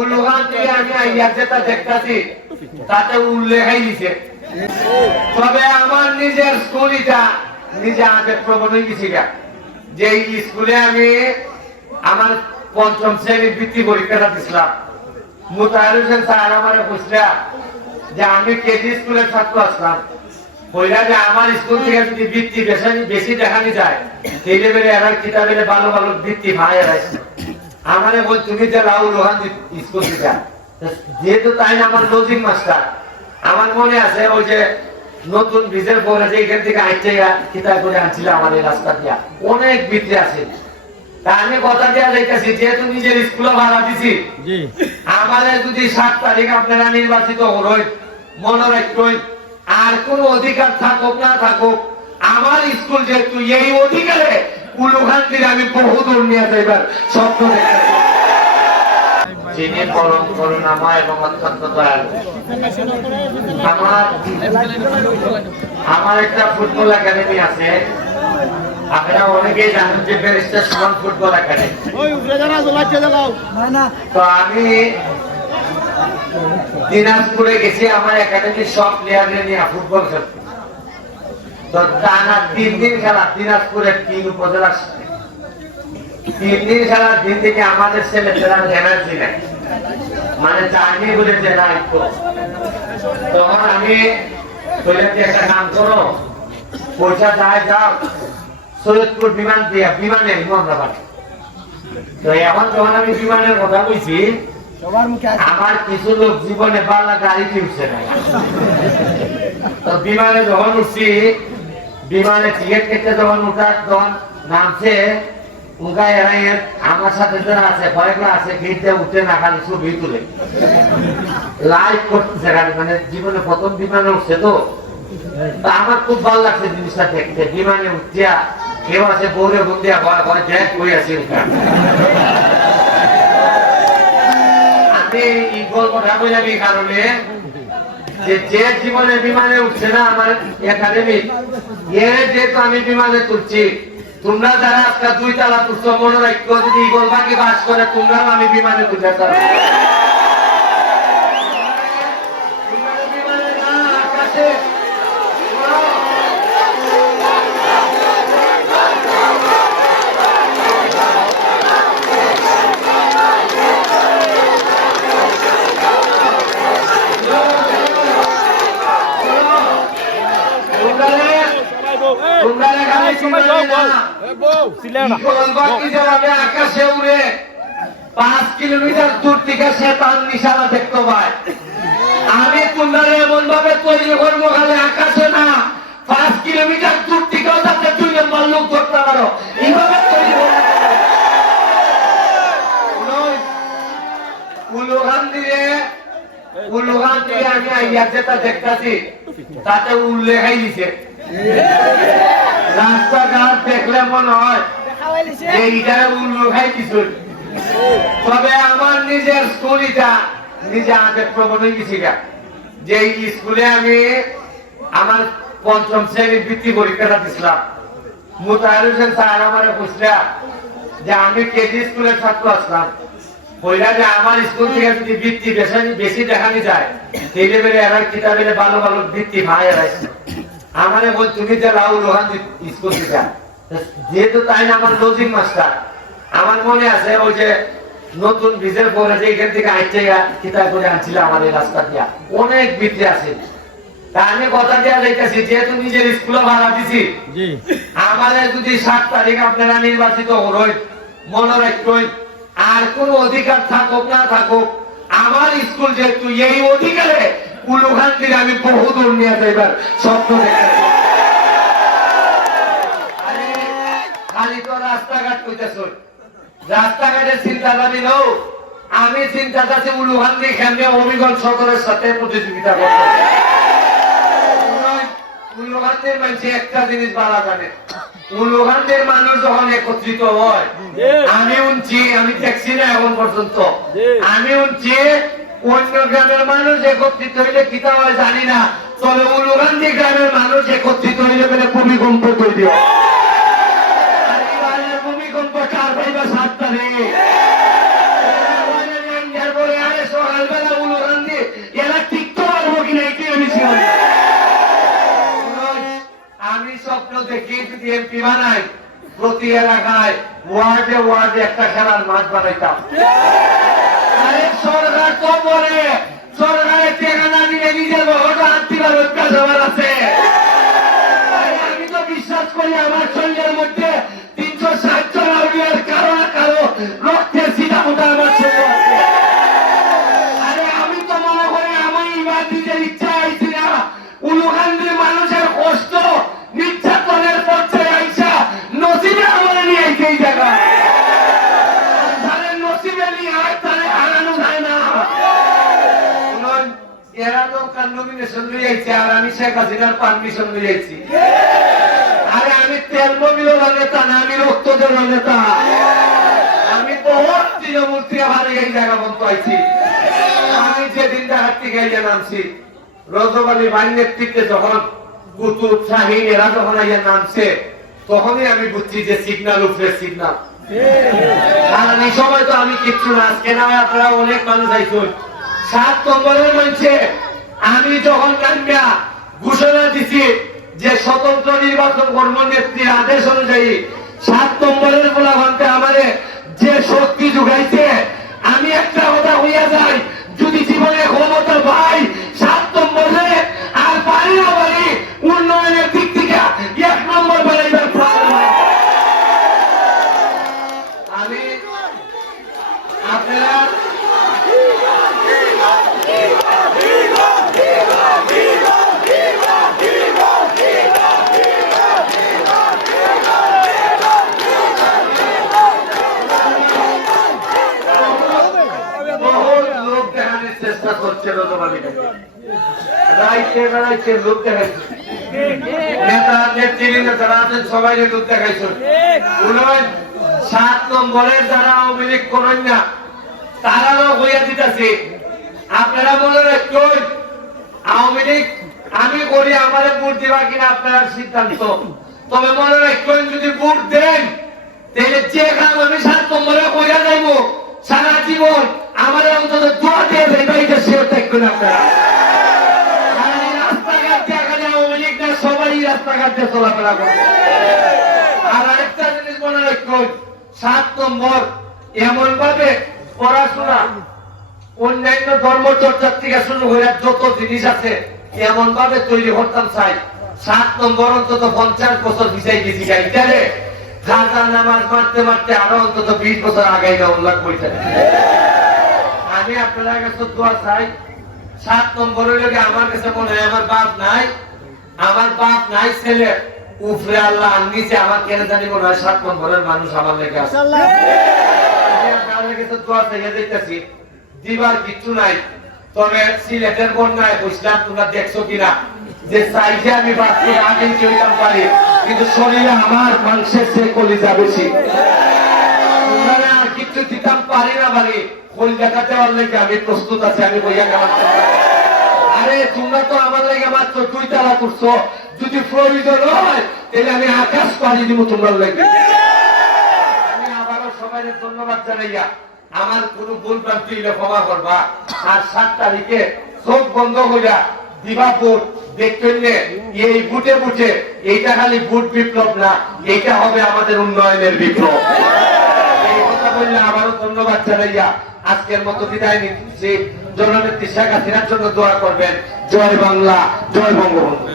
উলুগান থেকে আমি আইয়া যেটা দেখতাছি তাতে উল্লেখাই দিছে। তবে আমার নিজের স্কুল এটা নিজে আগে প্রবণ হয়ে গেছি যে এই স্কুলে আমি আমার পঞ্চম শ্রেণীর বৃত্তি পরীক্ষাটা দিছিলাম। মোতাহার হোসেন স্যার আমার বুঝলাম যে আমি কেজি স্কুলের ছাত্র আসলাম, বললাম যে আমার স্কুল থেকে যদি বৃত্তি বেশি দেখানি যায় সেই লেভেলে এরা কিতাবে ভালো ভালো বৃত্তি ভাইয়া আছে। আমার বল তুমি যে লাউ লোহান স্কুল থেকে, যেহেতু তাই না আমার লজিক মাস্টার, আমার মনে আছে ওই যে নতুন ব্রিজের পরে যে এখান থেকে আইতে কিতাব করে আনছিল আমার এই রাস্তা দিয়া অনেক বৃত্তি আছে। তা আমি কথা দেওয়া যাইতেছি, যেহেতু নিজের স্কুলে ভাড়া দিছি, আমাদের যদি 7 তারিখ আপনারা নির্বাচিত হই মনে রাখবেন, আর কোন অধিকার থাকুক না থাকুক আমার স্কুল যেহেতু এই অধিকারে উলুখান থেকে আমি বহু দূর নিয়ে যাইবার স্বপ্ন দেখেছি। যিনি পরম করুণাময় এবং অত্যন্ত দয়ালু। আমার একটা ফুটবল একাডেমি আছে, আপনারা অনেকেই জানেন যে ব্যারিস্টার সুমন ফুটবল একাডেমি। তো আমি দিনাজপুরে গেছি আমার একাডেমির সব প্লেয়ারদের নিয়ে ফুটবল খেলতে। তো টানা 3 দিন খেলা দিনাজপুরের 3 উপজেলার সাথে। 3 দিন খেলার দিন থেকে আমাদের ছেলেরা এনার্জি নেই, মানে জানি বলে যে না একটু। তখন আমি একটা কাম করো, পয়সা যায় যাও সৈয়দপুর বিমান দিয়া বিমানে মোহাম্মদাবাদ। তো এখন যখন আমি বিমানের কথা বলছি আমার কিছু লোক জীবনে পাল্লা গাড়িতে উঠছে না। তো বিমানে যখন উঠছি, বিমানে টিকিট কেটে যখন উঠার তখন নামছে আমার সাথে যারা আছে কয়েকটা আছে গেটে উঠে না খালি ছবি তুলে লাইভ করতেছে গাড়ি, মানে জীবনে প্রথম বিমানে উঠছে। তো আমার খুব ভালো লাগছে জিনিসটা দেখতে। বিমানে উঠিয়া কেউ আছে বৌরে বন্দিয়া দেখ বই আছি। আমি এই গল্পটা বললাম এই কারণে যে জীবনে বিমানে উঠছে না আমার একাডেমি, যেহেতু আমি বিমানে তুলছি, তোমরা যারা আজকে 2 তালা তুলছো মনে রাখো, যদি ইগল বাকি বাস করে তোমরাও আমি বিমানে তুলতে পারবো। আকাশে উড়ে 5 কিলোমিটার দূর থেকে সে তার নিশানা দেখতে পায়। আমি তোমরা এমন ভাবে তৈরি করবো খালি আকাশে না 5 কিলোমিটার দূর থেকেও যাতে 2 নম্বর লোক ধরতে পারো, এইভাবে তৈরি উলুখান দিয়ে আমি আইয়া যেটা দেখতাছি তাতে উল্লেখাই দিছে। রাস্তাঘাট দেখলে মনে হয় এইটা উল্লেখাই দিছে। তবে আমার নিজের স্কুল এটা নিজে আগে প্রবণ হয়ে গেছি যে এই স্কুলে আমি আমার পঞ্চম শ্রেণীর বৃত্তি পরীক্ষাটা দিছিলাম। মোতাহার হোসেন স্যার আমার বুঝলাম যে আমি কেজি স্কুলের ছাত্র আসলাম, বললাম যে আমার স্কুল থেকে যদি বৃত্তি বেশি দেখানি যায় সেই লেভেলে এরা কিতাবে ভালো ভালো বৃত্তি ভাইয়া আছে। আমার বল তুমি যে লাউ লোহান স্কুল থেকে, যেহেতু তাই না আমার লজিক মাস্টার, আমার মনে আছে ওই যে নতুন ব্রিজের পরে যে এখান থেকে আইতে কিতাব করে আনছিল আমার এই রাস্তা দিয়া অনেক বৃত্তি আছে। তা আমি কথা দেওয়া যাইতেছি, যেহেতু নিজের স্কুলে ভাড়া দিছি, আমাদের যদি 7 তারিখ আপনারা নির্বাচিত হই মনে রাখবেন, আর কোন অধিকার থাকুক না থাকুক আমার স্কুল যেহেতু এই অধিকারে উলুখান থেকে আমি বহু দূর নিয়ে যাইবার স্বপ্ন দেখেছি। খালি তো রাস্তাঘাট কইতেছ, রাস্তাঘাটের চিন্তা জানি নো, আমি চিন্তা চাচ্ছি উলুখান দিয়ে কেমনে অবিগল সদরের সাথে প্রতিযোগিতা করতে। উলুখানদের মানুষ একটা জিনিস ভালো জানে, উলুখানদের মানুষ যখন একত্রিত হয়, আমি উনছি, আমি দেখছি না এখন পর্যন্ত, আমি উনছি অন্য গ্রামের মানুষ একত্রিত হইলে কিতা হয় জানি না, তবে উলুখান্দি গ্রামের মানুষ একত্রিত হইলে বলে ভূমিকম্প তৈরি হয়। ভূমিকম্প 4 বা 7 তারিখ সকালবেলা উলুরান দিয়ে এরা টিকতে পারবো কিনা এটি আমি আমি স্বপ্ন দেখি যদি এমপি বানাই প্রতি এলাকায় ওয়ার্ডে ওয়ার্ডে একটা খেলার মাঠ বানাইতাম। আরে সরকার তো বলে সরকারের টেকা না দিলে নিজের ভোট আত্মীয় অভ্যাস আমার আছে। আমি তো বিশ্বাস করি আমার শরীরের মধ্যে 360 জন আউলিয়ার কারো না কারো রক্তের সিধা মোটা আমার শরীরে আছে। আরে আমি তো মনে করি আমি এবার নিজের ইচ্ছা আইছি না, উলুকান্দির মানুষের কষ্ট নির্যাতনের পর্যায়ে আইসা নসিবে আমার নিয়ে আইছে এই জায়গায়। তাদের নসিবে নিয়ে আয় তাদের হারানো যায় না। এরা নৌকার নমিনেশন নিয়ে আইছে আর আমি শেখ হাসিনার পারমিশন নিয়ে আইছি। আরে আমি তেল মমিলের নেতা না, আমি রক্ত দেওয়ার নেতা। আমি বহুত তৃণমূল থেকে ভালো এই জায়গা বন্ধ আইছি। আমি যেদিন জায়গার থেকে আইয়া নামছি রজব আলী ভাইয়ের নেতৃত্বে যখন কুতুব শাহিন এরা যখন আইয়া নামছে তখনই আমি বুঝছি যে সিগন্যাল উপরে সিগন্যাল। কারণ এই সময় তো আমি কিচ্ছু না, আজকে না আপনারা অনেক মানুষ আইসুন 7 নম্বরের মঞ্চে আমি যখন নামিয়া ঘোষণা দিছি যে স্বতন্ত্র নির্বাচন কর্ম নেত্রীর আদেশ অনুযায়ী 7 নম্বরের গোলাভান্তে আমাদের যে শক্তি যোগাইছে, আমি একটা কথা হইয়া যাই যদি জীবনে ক্ষমতা পাই 7 নম্বরে আর পারি না পারি উন্নয়নের দিক থেকে 1 নম্বর বানাইবার আমি আপনারা চেষ্টা করছে রাইতে লোক দেখাইছে, নেতা নেত্রী যারা আছেন সবাই লোক দেখাইছে। 7 নম্বরের যারা আওয়ামী লীগ করেন না তারাও হইয়া দিতেছে। আপনারা বলে রাখুন আওয়ামী লীগ আমি করি আমার ভোট দিবা কিনা আপনার সিদ্ধান্ত। তবে মনে রাখবেন যদি ভোট দেন তাহলে যে কাম আমি 7 নম্বরে কইরা যাইব সারা জীবন আমার অন্তত দোয়া দিয়ে যাইবা, এটা শেয়ার থাকবেন আপনারা। রাস্তাঘাট দেখা যায় আওয়ামী লীগ না সবাই রাস্তাঘাট দিয়ে চলাফেরা করবে। আর আরেকটা জিনিস মনে রাখবেন 7 নম্বর এমন ভাবে পড়াশোনা অন্যান্য ধর্ম চর্চার থেকে শুরু করে যত জিনিস আছে এমন ভাবে তৈরি করতাম চাই 7 নম্বর অন্তত 50 বছর পিছাই গেছি গাইটারে খাজা নামাজ মারতে মারতে আরো অন্তত 20 বছর আগে উল্লাখ করতে। আমি আপনার কাছে দোয়া চাই 7 নম্বরের লোকে আমার কাছে মনে হয় আমার বাপ নাই ছেলে উপরে আল্লাহ নিচে আমার কেন জানি মনে হয় 7 নম্বরের মানুষ আমার লেগে আছে। আপনার কাছে দোয়া চাইয়া দেখতেছি দিবার কিচ্ছু নাই। তবে সিলেটের বন্যায় বুঝলাম তোমরা দেখছো কিনা যে চাইছে আমি বাচ্চা আগে চলতাম পারি কিন্তু শরীরে আমার মাংসের সে কলিজা বেশি। আর কিছু দিতাম পারি না পারি কলি দেখাতে আমার লেগে আমি প্রস্তুত আছি। আমি বইয়া গেলাম আরে তোমরা তো আমার লেগে মাত্র 2 তালা করছো, যদি প্রয়োজন হয় তাহলে আমি আকাশ পাড়ি দিব তোমার লেগে। আমি আবারও সবাই ধন্যবাদ জানাইয়া আমার কোন ভুল প্রান্তি ক্ষমা করবা। আর 7 তারিখে চোখ বন্ধ করিয়া দিবা ভোট দেখবেন এই বুটে বুটে এইটা খালি ভোট বিপ্লব না, এইটা হবে আমাদের উন্নয়নের বিপ্লব। এই কথা বললে আবারও ধন্যবাদ জানাইয়া আজকের মতো বিদায় নিচ্ছি। জননেত্রী শেখ হাসিনার জন্য দোয়া করবেন। জয় বাংলা, জয় বঙ্গবন্ধু।